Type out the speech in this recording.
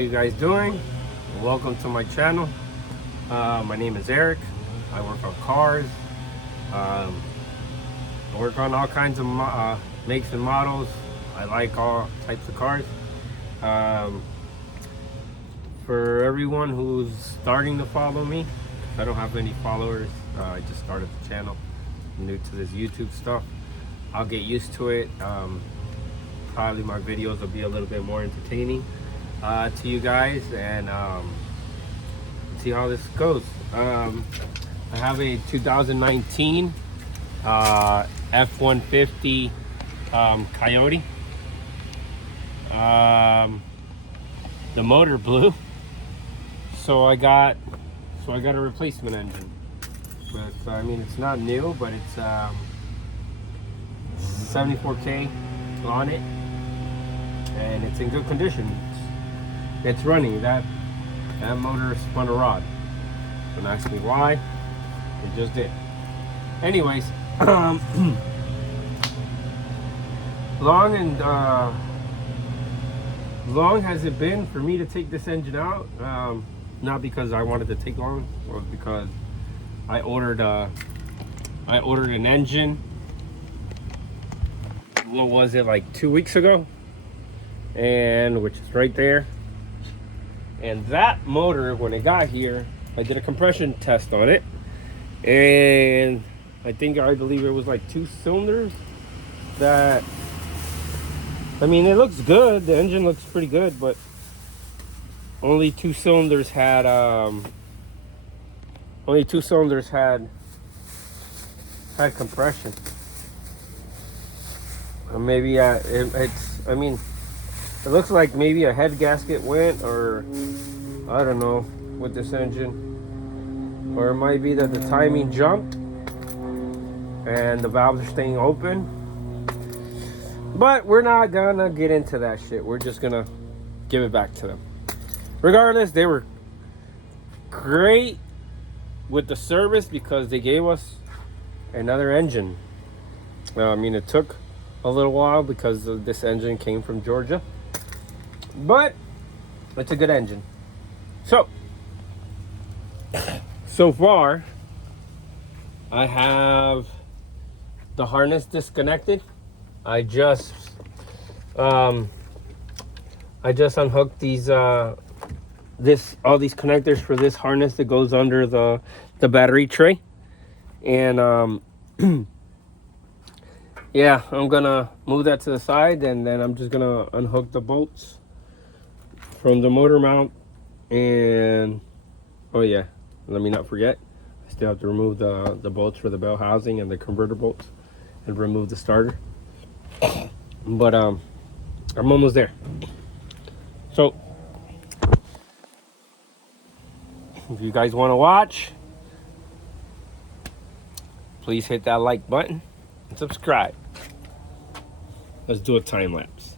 you guys doing? Welcome to my channel. My name is Eric. I work on cars. I work on all kinds of makes and models. I like all types of cars. For everyone who's starting to follow me, I don't have any followers. I just started the channel. I'm new to this YouTube stuff. I'll get used to it. Probably my videos will be a little bit more entertaining to you guys, and see how this goes. I have a 2019 F-150 Coyote. The motor blew, so I got a replacement engine. But I mean, it's not new, but it's 74K on it, and it's in good condition. It's running. That motor spun a rod. Don't ask me why. It just did. Anyways, long has it been for me to take this engine out? Not because I wanted to take long, or because I ordered an engine. What was it, like 2 weeks ago? And which is right there. And that motor, when it got here, I did a compression test on it, and I believe it was like 2 cylinders. That, I mean, it looks good. The engine looks pretty good, but only 2 cylinders had compression. Maybe I mean, it looks like maybe a head gasket went, or I don't know, with this engine. Or it might be that the timing jumped and the valves are staying open. But we're not gonna get into that shit. We're just gonna give it back to them. Regardless, they were great with the service because they gave us another engine. I mean, it took a little while because this engine came from Georgia, but it's a good engine. So far, I have the harness disconnected. I just unhooked these all these connectors for this harness that goes under the battery tray, and yeah, I'm gonna move that to the side, and then I'm just gonna unhook the bolts from the motor mount. And oh yeah, let me not forget, I still have to remove the bolts for the bell housing and the converter bolts, and remove the starter. But I'm almost there. So if you guys want to watch, please hit that like button and subscribe. Let's do a time lapse.